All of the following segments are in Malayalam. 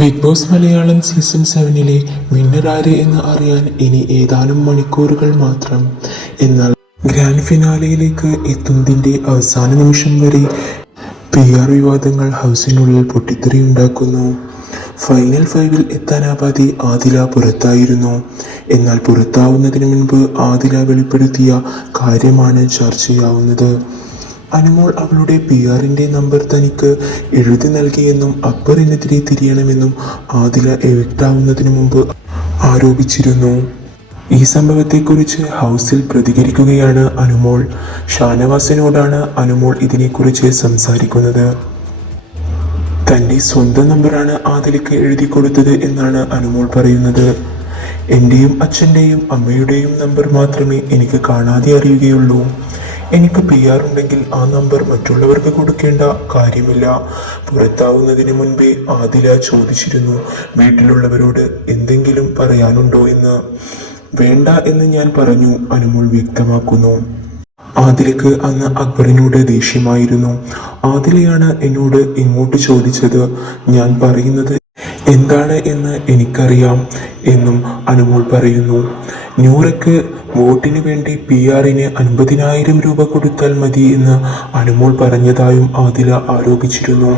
ബിഗ് ബോസ് മലയാളം സീസൺ 7-ലെ വിന്നർ ആര് എന്ന് അറിയാൻ ഇനി ഏതാനും മണിക്കൂറുകൾ മാത്രം. എന്നാൽ ഗ്രാൻഡ് ഫിനാലയിലേക്ക് എത്തുന്നതിൻ്റെ അവസാന നിമിഷം വരെ PR വിവാദങ്ങൾ ഹൗസിനുള്ളിൽ പൊട്ടിത്തെറിയുണ്ടാക്കുന്നു. ഫൈനൽ 5-ൽ എത്താനാവാതെ ആദില പുറത്തായിരുന്നു. എന്നാൽ പുറത്താവുന്നതിന് മുൻപ് ആദില വെളിപ്പെടുത്തിയ കാര്യമാണ് ചർച്ചയാവുന്നത്. അനുമോൾ അവളുടെ PR-ന്റെ നമ്പർ തനിക്ക് എഴുതി നൽകിയെന്നും അക്ബറിനെതിരെ തിരിയണമെന്നും ആദില എവിക്റ്റാവുന്നതിന് മുമ്പ് ആരോപിച്ചിരുന്നു. ഈ സംഭവത്തെക്കുറിച്ച് ഹൗസിൽ പ്രതികരിക്കുകയാണ് അനുമോൾ. ഷാനവാസിനോടാണ് അനുമോൾ ഇതിനെക്കുറിച്ച് സംസാരിക്കുന്നത്. തൻ്റെ സ്വന്തം നമ്പറാണ് ആദിലയ്ക്ക് എഴുതി കൊടുത്തത് എന്നാണ് അനുമോൾ പറയുന്നത്. എൻ്റെയും അച്ഛൻ്റെയും അമ്മയുടെയും നമ്പർ മാത്രമേ എനിക്ക് കാണാതെ അറിയുകയുള്ളൂ. എനിക്ക് PR ഉണ്ടെങ്കിൽ ആ നമ്പർ മറ്റുള്ളവർക്ക് കൊടുക്കേണ്ട കാര്യമില്ല. പുറത്താവുന്നതിന് മുൻപേ ആദില ചോദിച്ചിരുന്നു വീട്ടിലുള്ളവരോട് എന്തെങ്കിലും പറയാനുണ്ടോ എന്ന്. വേണ്ട എന്ന് ഞാൻ പറഞ്ഞു, അനുമോൾ വ്യക്തമാക്കുന്നു. ആദിലയ്ക്ക് അന്ന് അക്ബറിനോട് ദേഷ്യമായിരുന്നു. ആദിലയാണ് എന്നോട് ഇങ്ങോട്ട് ചോദിച്ചത്. ഞാൻ പറയുന്നത് എന്താണ് എന്ന് എനിക്കറിയാം എന്നും അനുമോൾ പറയുന്നു. നൂറയ്ക്ക് വോട്ടിന് വേണ്ടി PR-ന് 50,000 രൂപ കൊടുത്താൽ മതി എന്ന് അനുമോൾ പറഞ്ഞതായും ആദില ആരോപിച്ചിരുന്നു.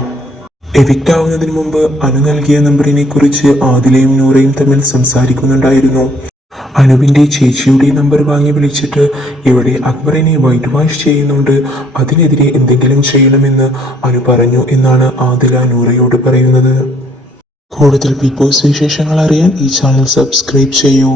എവിക്റ്റാവുന്നതിന് മുമ്പ് അനു നൽകിയ നമ്പറിനെ കുറിച്ച് ആദിലയും നൂറയും തമ്മിൽ സംസാരിക്കുന്നുണ്ടായിരുന്നു. അനുവിൻ്റെ ചേച്ചിയുടെ നമ്പർ വാങ്ങി വിളിച്ചിട്ട് ഇവിടെ അക്ബറിനെ വൈറ്റ് വാഷ് ചെയ്യുന്നുണ്ട്, അതിനെതിരെ എന്തെങ്കിലും ചെയ്യണമെന്ന് അനു പറഞ്ഞു എന്നാണ് ആദില നൂറയോട് പറയുന്നത്. കൂടുതൽ ബിഗ് ബോസ് വിശേഷങ്ങൾ അറിയാൻ ഈ ചാനൽ സബ്സ്ക്രൈബ് ചെയ്യൂ.